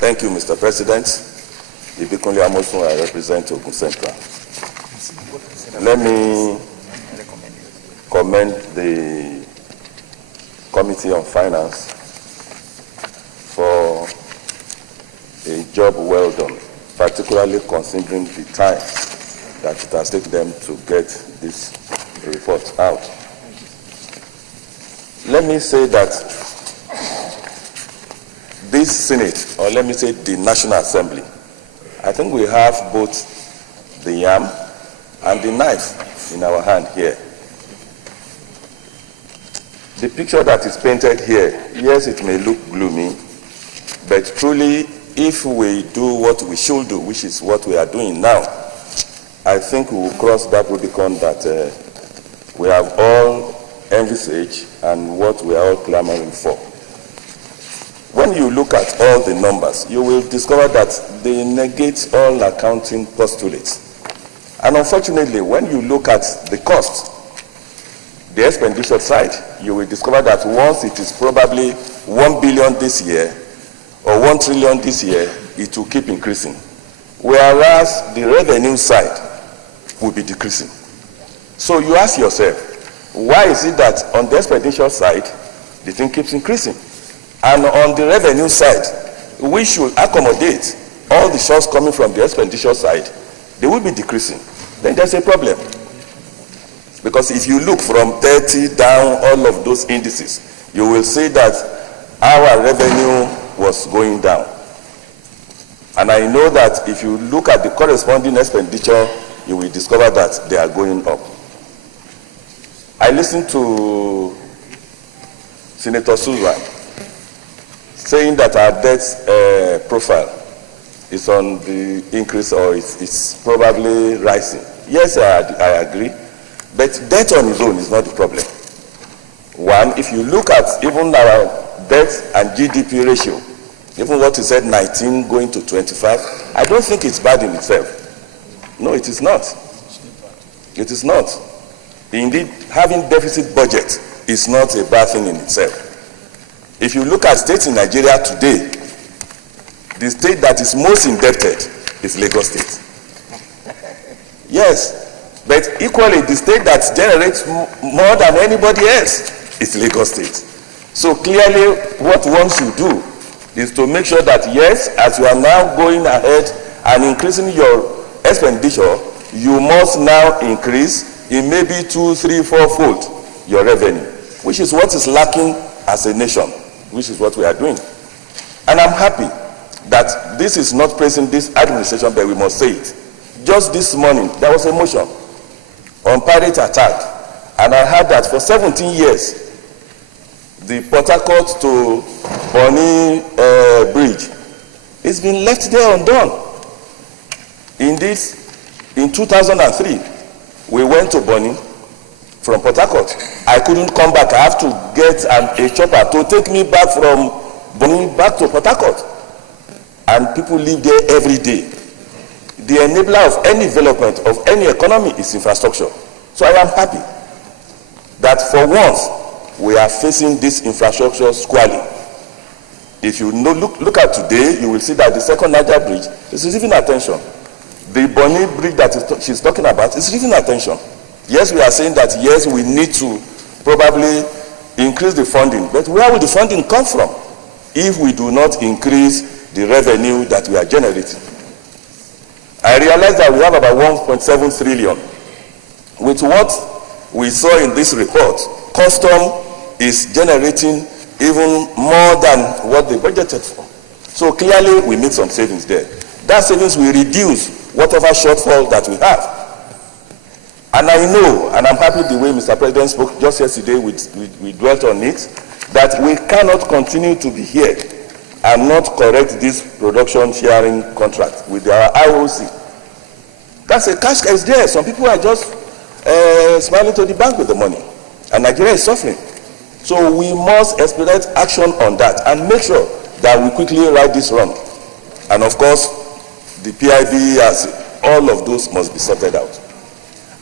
Thank you, Mr. President. Ibikunle Amosun, I represent Ogun Central. Let me commend the Committee on Finance for a job well done, particularly considering the time that it has taken them to get this report out. Let me say that this Senate, or let me say the National Assembly, I think we have both the yam and the knife in our hand here. The picture that is painted here, yes, it may look gloomy, but truly, if we do what we should do, which is what we are doing now, I think we will cross that Rubicon that we have all envisaged and what we are all clamoring for. When you look at all the numbers, you will discover that they negate all accounting postulates. And unfortunately, when you look at the cost, the expenditure side, you will discover that once it is probably 1 billion this year or 1 trillion this year, it will keep increasing. Whereas the revenue side will be decreasing. So you ask yourself, why is it that on the expenditure side, the thing keeps increasing? And on the revenue side, we should accommodate all the shorts coming from the expenditure side, they will be decreasing. Then there's a problem. Because if you look from 30 down all of those indices, you will see that our revenue was going down. And I know that if you look at the corresponding expenditure, you will discover that they are going up. I listened to Senator Susan saying that our debt profile is on the increase, or it's probably rising. Yes, I agree. But debt on its own is not the problem. One, if you look at even our debt and GDP ratio, even what you said, 19 going to 25, I don't think it's bad in itself. No, it is not. It is not. Indeed, having deficit budget is not a bad thing in itself. If you look at states in Nigeria today, the state that is most indebted is Lagos State. Yes, but equally the state that generates more than anybody else is Lagos State. So clearly what one should do is to make sure that, yes, as you are now going ahead and increasing your expenditure, you must now increase in maybe 2, 3, 4-fold your revenue, which is what is lacking as a nation, which is what we are doing. And I'm happy that this is not praising this administration, but we must say it. Just this morning, there was a motion on pirate attack, and I heard that for 17 years, the Port Harcourt to Bonny bridge, it's been left there undone. Indeed, in 2003, we went to Bonny from Port Harcourt. I couldn't come back. I have to get a chopper to take me back from Bonny back to Port Harcourt. And people live there every day. The enabler of any development of any economy is infrastructure. So I am happy that for once we are facing this infrastructure squarely. If you look at today, you will see that the second Niger bridge is receiving attention. The Bonny bridge that she's talking about is receiving attention. Yes, we are saying that, yes, we need to probably increase the funding, but where will the funding come from if we do not increase the revenue that we are generating? I realize that we have about 1.7 trillion. With what we saw in this report, custom is generating even more than what they budgeted for. So clearly we made some savings there. That savings will reduce whatever shortfall that we have. And I know, and I'm happy the way Mr. President spoke just yesterday, we dwelt on it, that we cannot continue to be here and not correct this production sharing contract with our IOC. That's a cash is there. Some people are just smiling to the bank with the money, and Nigeria is suffering. So we must expedite action on that and make sure that we quickly right this wrong. And of course, the PIB, as all of those must be sorted out.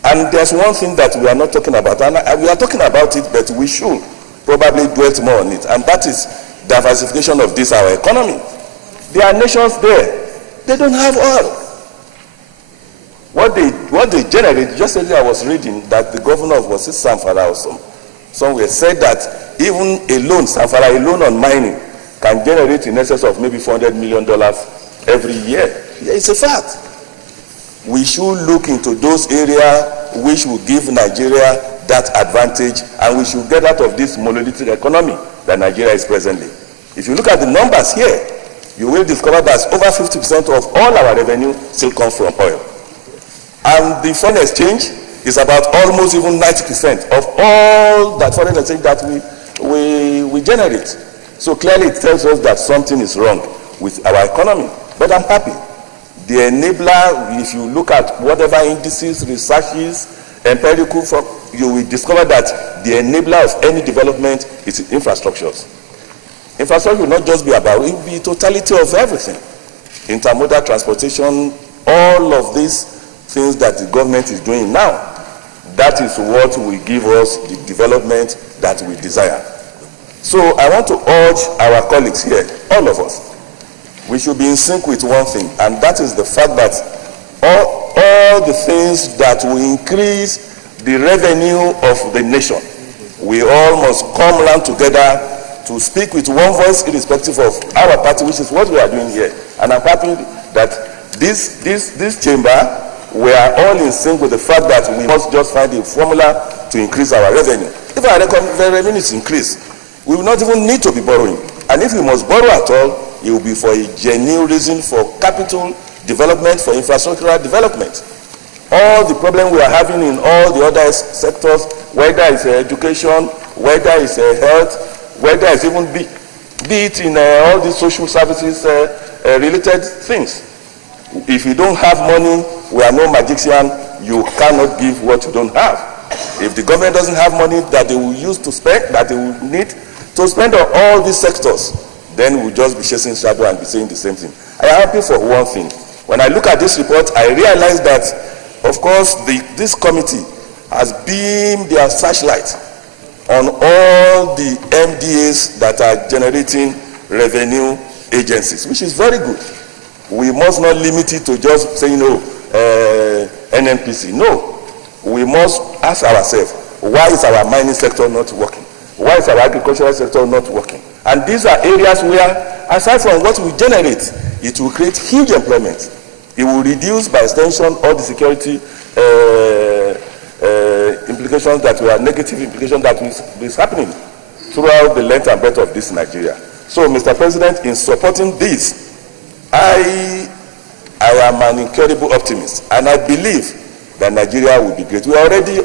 And there's one thing that we are not talking about, and we are talking about it, but we should probably dwell more on it, and that is diversification of this our economy. There are nations there, they don't have oil. What they generate, just as I was reading that the governor of Zamfara or somewhere said that even alone, Zamfara alone on mining can generate in excess of maybe $400 million every year. Yeah, it's a fact. We should look into those areas which will give Nigeria that advantage, and we should get out of this monolithic economy that Nigeria is presently. If you look at the numbers here, you will discover that over 50% of all our revenue still comes from oil. And the foreign exchange is about almost even 90% of all that foreign exchange that we generate. So clearly it tells us that something is wrong with our economy. But I'm happy. The enabler, if you look at whatever indices, researches, empirical, you will discover that the enabler of any development is infrastructures. Infrastructure will not just be about, it will be totality of everything. Intermodal transportation, all of these things that the government is doing now, that is what will give us the development that we desire. So I want to urge our colleagues here, all of us, we should be in sync with one thing, and that is the fact that all the things that will increase the revenue of the nation, we all must come around together to speak with one voice irrespective of our party, which is what we are doing here. And I'm happy that this chamber, we are all in sync with the fact that we must just find a formula to increase our revenue. If our revenue is increased, we will not even need to be borrowing. And if we must borrow at all, it will be for a genuine reason for capital development, for infrastructural development. All the problem we are having in all the other sectors, whether it's education, whether it's health, whether it's even be it in all the social services related things. If you don't have money, we are no magician, you cannot give what you don't have. If the government doesn't have money that they will use to spend, that they will need to spend on all these sectors, then we'll just be chasing shadow and be saying the same thing. I am happy for one thing. When I look at this report, I realize that, of course, this committee has beamed their searchlight on all the MDAs that are generating revenue agencies, which is very good. We must not limit it to just saying, NNPC. No. We must ask ourselves, why is our mining sector not working? Why is our agricultural sector not working? And these are areas where, aside from what we generate, it will create huge employment. It will reduce, by extension, all the security implications that were negative implications that is happening throughout the length and breadth of this Nigeria. So, Mr. President, in supporting this, I am an incredible optimist, and I believe that Nigeria will be great. We are already on